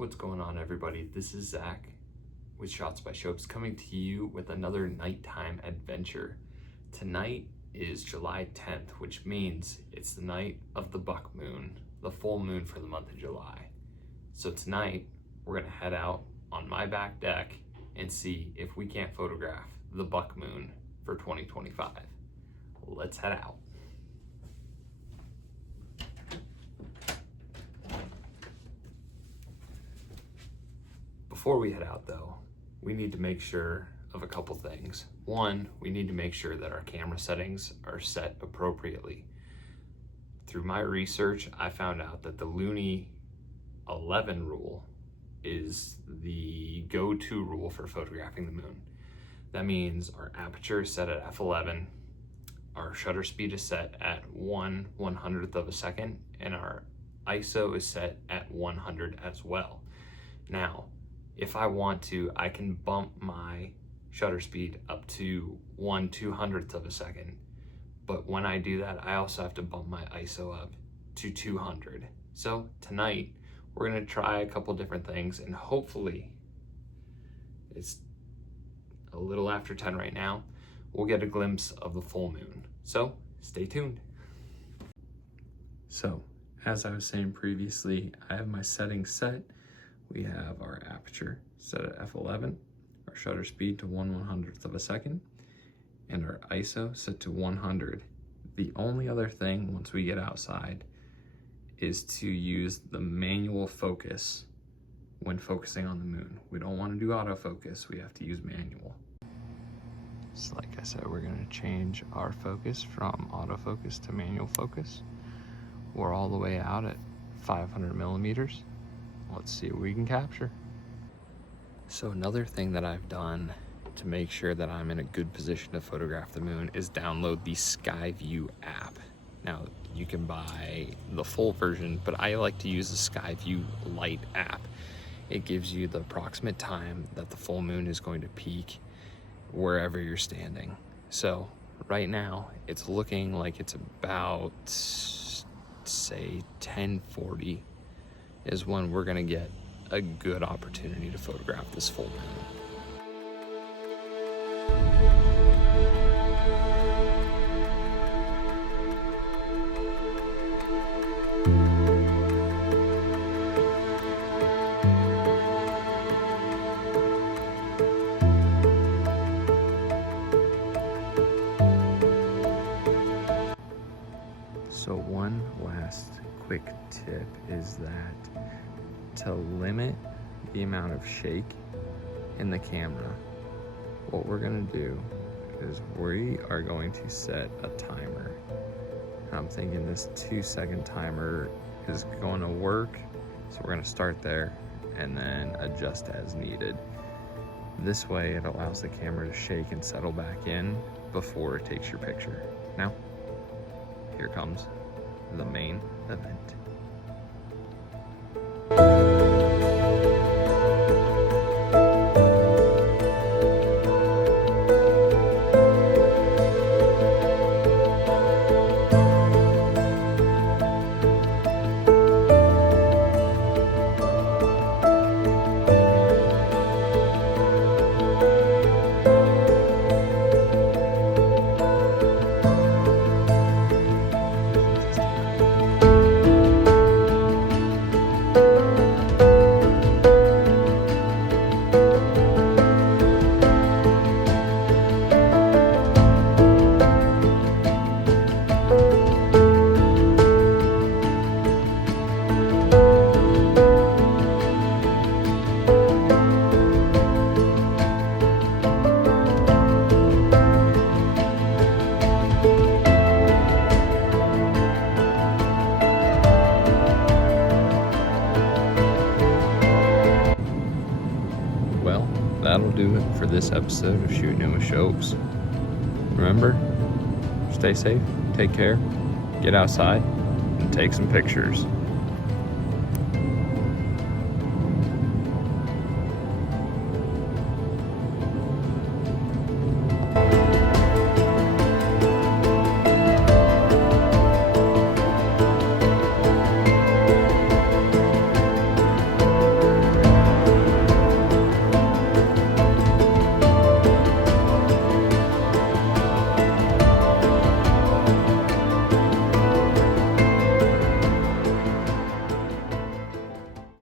What's going on, everybody? This is Zach with Shots by Shopes coming to you with another nighttime adventure. Tonight is July 10th, which means it's the night of the buck moon, the full moon for the month of July. So tonight we're gonna head out on my back deck and see if we can't photograph the buck moon for 2025. Let's head out. Before we head out though, we need to make sure of a couple things. One, we need to make sure that our camera settings are set appropriately. Through my research, I found out that the Luni 11 rule is the go-to rule for photographing the moon. That means our aperture is set at f11, our shutter speed is set at 1/100th of a second, and our ISO is set at 100 as well. Now, if I want to, I can bump my shutter speed up to 1/200th of a second. But when I do that, I also have to bump my ISO up to 200. So tonight, we're gonna try a couple different things, and hopefully, it's a little after 10 right now, we'll get a glimpse of the full moon. So stay tuned. So, as I was saying previously, I have my settings set. We have our aperture set at f11, our shutter speed to 1/100th of a second, and our ISO set to 100. The only other thing once we get outside is to use the manual focus when focusing on the moon. We don't want to do autofocus, we have to use manual. So like I said, we're going to change our focus from autofocus to manual focus. We're all the way out at 500 millimeters. Let's see what we can capture. So another thing that I've done to make sure that I'm in a good position to photograph the moon is download the Skyview app. Now, you can buy the full version, but I like to use the Skyview Lite app. It gives you the approximate time that the full moon is going to peak wherever you're standing. So right now, it's looking like it's about, say, 10:40 is when we're gonna get a good opportunity to photograph this full moon. So one last quick tip is that to limit the amount of shake in the camera, what we're gonna do is we are going to set a timer. I'm thinking this 2-second timer is going to work, so we're gonna start there and then adjust as needed. This way it allows the camera to shake and settle back in before it takes your picture. Now, here comes the main event. That'll do it for this episode of Shootin' with Shopes. Remember, stay safe, take care, get outside, and take some pictures.